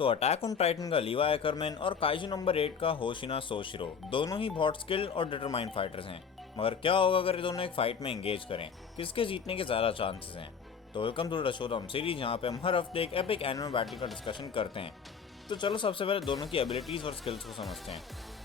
तो attack on Titan का लीवा Ackermann और काइजू नंबर 8 का होशिना सोशिरो दोनों ही बहुत स्किल्ड और डिटरमाइंड फाइटर्स हैं। मगर क्या होगा अगर ये दोनों एक फाइट में एंगेज करें, किसके जीतने के ज़्यादा चांसेस हैं। तो welcome to the showdown series, जहाँ पे हम हर हफ्ते एक एपिक एनिमे बैटल का डिस्कशन करते हैं। तो चलो सबसे पहले दोनों की एबिलिटीज़ और स्किल्स को समझते हैं।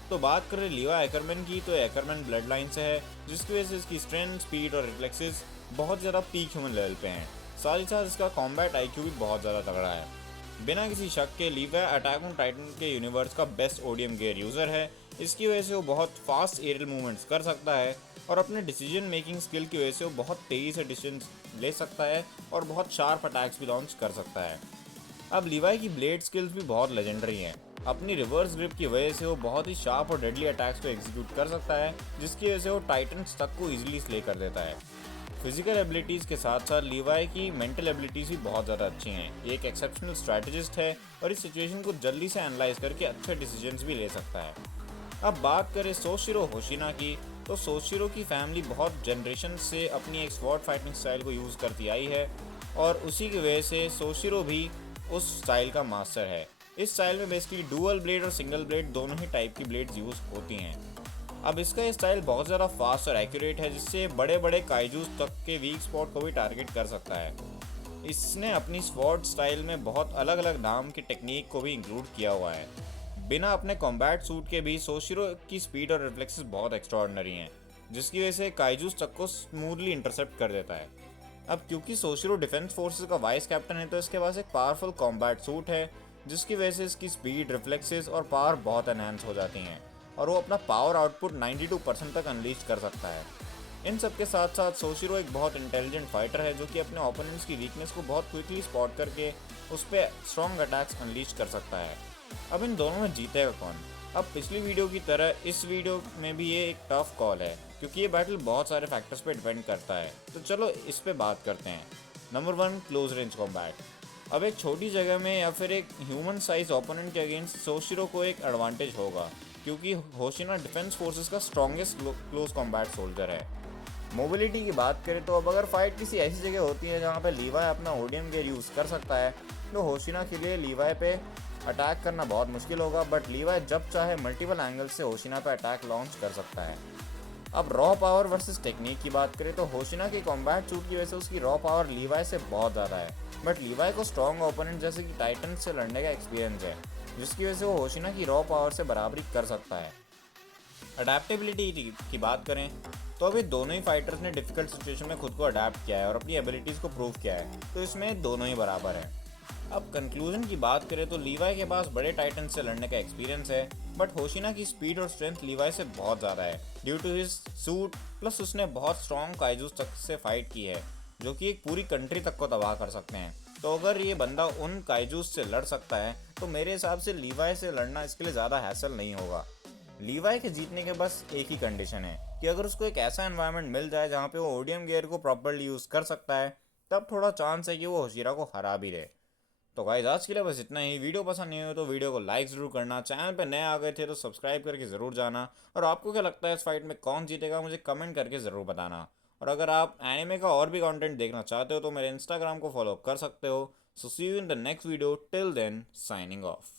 तो बात करें लीवा एकरमैन की, तो एकरमैन ब्लड लाइन से है, जिसकी वजह से इसकी स्ट्रेंथ, स्पीड और रिफ्लेक्सेस बहुत ज़्यादा पीक ह्यूमन लेवल पे हैं। साथ ही साथ इसका कॉम्बैट आईक्यू भी बहुत ज़्यादा तगड़ा है। बिना किसी शक के लीवा अटैक ऑन टाइटन के यूनिवर्स का बेस्ट ओडीएम गियर यूज़र है। इसकी वजह से वो बहुत फास्ट एरियल मूवमेंट्स कर सकता है और अपने डिसीजन मेकिंग स्किल की वजह से वो बहुत तेज़ी से डिसीजन ले सकता है और बहुत शार्प अटैक्स भी लॉन्च कर सकता है। अब लीवाई की ब्लेड स्किल्स भी बहुत लेजेंडरी हैं। अपनी रिवर्स ग्रिप की वजह से वो बहुत ही शार्प और डेडली अटैक्स को एग्जीक्यूट कर सकता है, जिसकी वजह से वो टाइटन्स तक को ईजिली स्ले कर देता है। फिजिकल एबिलिटीज़ के साथ साथ लीवाई की मेंटल एबिलिटीज़ भी बहुत ज़्यादा अच्छी हैं। ये एक एक्सेप्शनल स्ट्रैटेजिस्ट है और इस सिचुएशन को जल्दी से एनालाइज करके अच्छे डिसीजंस भी ले सकता है। अब बात करें सोशिरो होशिना की, तो सोशिरो की फैमिली बहुत जनरेशन से अपनी एक स्वॉर्ड फाइटिंग स्टाइल को यूज़ करती आई है और उसी की वजह से सोशिरो भी उस स्टाइल का मास्टर है। इस स्टाइल में बेसिकली डुअल ब्लेड और सिंगल ब्लेड दोनों ही टाइप की ब्लेड्स यूज़ होती हैं। अब इसका ये स्टाइल बहुत ज़्यादा फास्ट और एक्यूरेट है, जिससे बड़े बड़े काइजूस तक के वीक स्पॉट को भी टारगेट कर सकता है। इसने अपनी स्वॉर्ड स्टाइल में बहुत अलग अलग नाम की टेक्निक को भी इंक्लूड किया हुआ है। बिना अपने कॉम्बैट सूट के भी सोशिरो की स्पीड और रिफ्लेक्सेस बहुत एक्स्ट्राऑर्डिनरी हैं, जिसकी वजह से काइजूस तक को स्मूथली इंटरसेप्ट कर देता है। अब क्योंकि सोशिरो डिफेंस फोर्सेस का वाइस कैप्टन है, तो इसके पास एक पावरफुल कॉम्बैट सूट है, जिसकी वजह से इसकी स्पीड, रिफ्लेक्सेस और पावर बहुत एनहांस हो जाती हैं और वो अपना पावर आउटपुट 92% तक अनलीश कर सकता है। इन सब के साथ साथ सोशिरो एक बहुत इंटेलिजेंट फाइटर है, जो कि अपने ओपोनेंट्स की वीकनेस को बहुत क्विकली स्पॉट करके उस पर स्ट्रॉन्ग अटैक्स अनलीश कर सकता है। अब इन दोनों में जीतेगा कौन? अब पिछली वीडियो की तरह इस वीडियो में भी ये एक टफ कॉल है, क्योंकि ये बैटल बहुत सारे फैक्टर्स पे डिपेंड करता है। तो चलो इस पे बात करते हैं। Number 1, close range combat. अब एक छोटी जगह में या फिर एक ह्यूमन साइज ओपोनेंट के अगेंस्ट सोशिरो को एक एडवांटेज होगा, क्योंकि होशिना डिफेंस फोर्सेस का स्ट्रॉन्गेस्ट क्लोज कॉम्बैट सोल्जर है। मोबिलिटी की बात करें तो अब अगर फाइट किसी ऐसी जगह होती है जहाँ पे लीवाई अपना ओडीएम गियर यूज़ कर सकता है, तो होशिना के लिए लीवाई पे अटैक करना बहुत मुश्किल होगा, बट लीवाई जब चाहे मल्टीपल एंगल से होशिना पे अटैक लॉन्च कर सकता है। अब रॉ पावर वर्सेस टेक्निक की बात करें तो होशिना की कॉम्बैट सूट की वजह से उसकी रॉ पावर लीवाई से बहुत ज़्यादा है, बट लीवाई को स्ट्रॉन्ग ओपोनेंट जैसे कि टाइटन से लड़ने का एक्सपीरियंस है, जिसकी वजह से वो होशिना की रॉ पावर से बराबरी कर सकता है। अडेप्टेबिलिटी की बात करें तो अभी दोनों ही फाइटर्स ने डिफिकल्ट सिचुएशन में खुद को अडेप्ट किया है और अपनी एबिलिटीज़ को प्रूव किया है, तो इसमें दोनों ही बराबर हैं। अब कंक्लूजन की बात करें तो लीवाई के पास बड़े टाइटन से लड़ने का एक्सपीरियंस है, बट होशिना की स्पीड और स्ट्रेंथ लीवाई से बहुत ज़्यादा है due to his suit, plus उसने बहुत स्ट्रॉन्ग काइजूस तक से फाइट की है, जो कि एक पूरी कंट्री तक को तबाह कर सकते हैं। तो अगर ये बंदा उन काइजूस से लड़ सकता है, तो मेरे हिसाब से लीवाई से लड़ना इसके लिए ज़्यादा हैसल नहीं होगा। लीवाई के जीतने के बस एक ही कंडीशन है कि अगर उसको एक ऐसा एनवायरनमेंट मिल जाए जहाँ पे वो ओडीएम गियर को प्रॉपर्ली यूज़ कर सकता है, तब थोड़ा चांस है कि वो होशिरा को हरा भी दे। तो गाइस आज के लिए बस इतना ही। वीडियो पसंद नहीं हो तो वीडियो को लाइक ज़रूर करना, चैनल पे नए आ गए थे तो सब्सक्राइब करके ज़रूर जाना, और आपको क्या लगता है इस फाइट में कौन जीतेगा मुझे कमेंट करके ज़रूर बताना। और अगर आप एनिमे का और भी कंटेंट देखना चाहते हो तो मेरे इंस्टाग्राम को फॉलो कर सकते हो। So see you in the next video, till then signing of.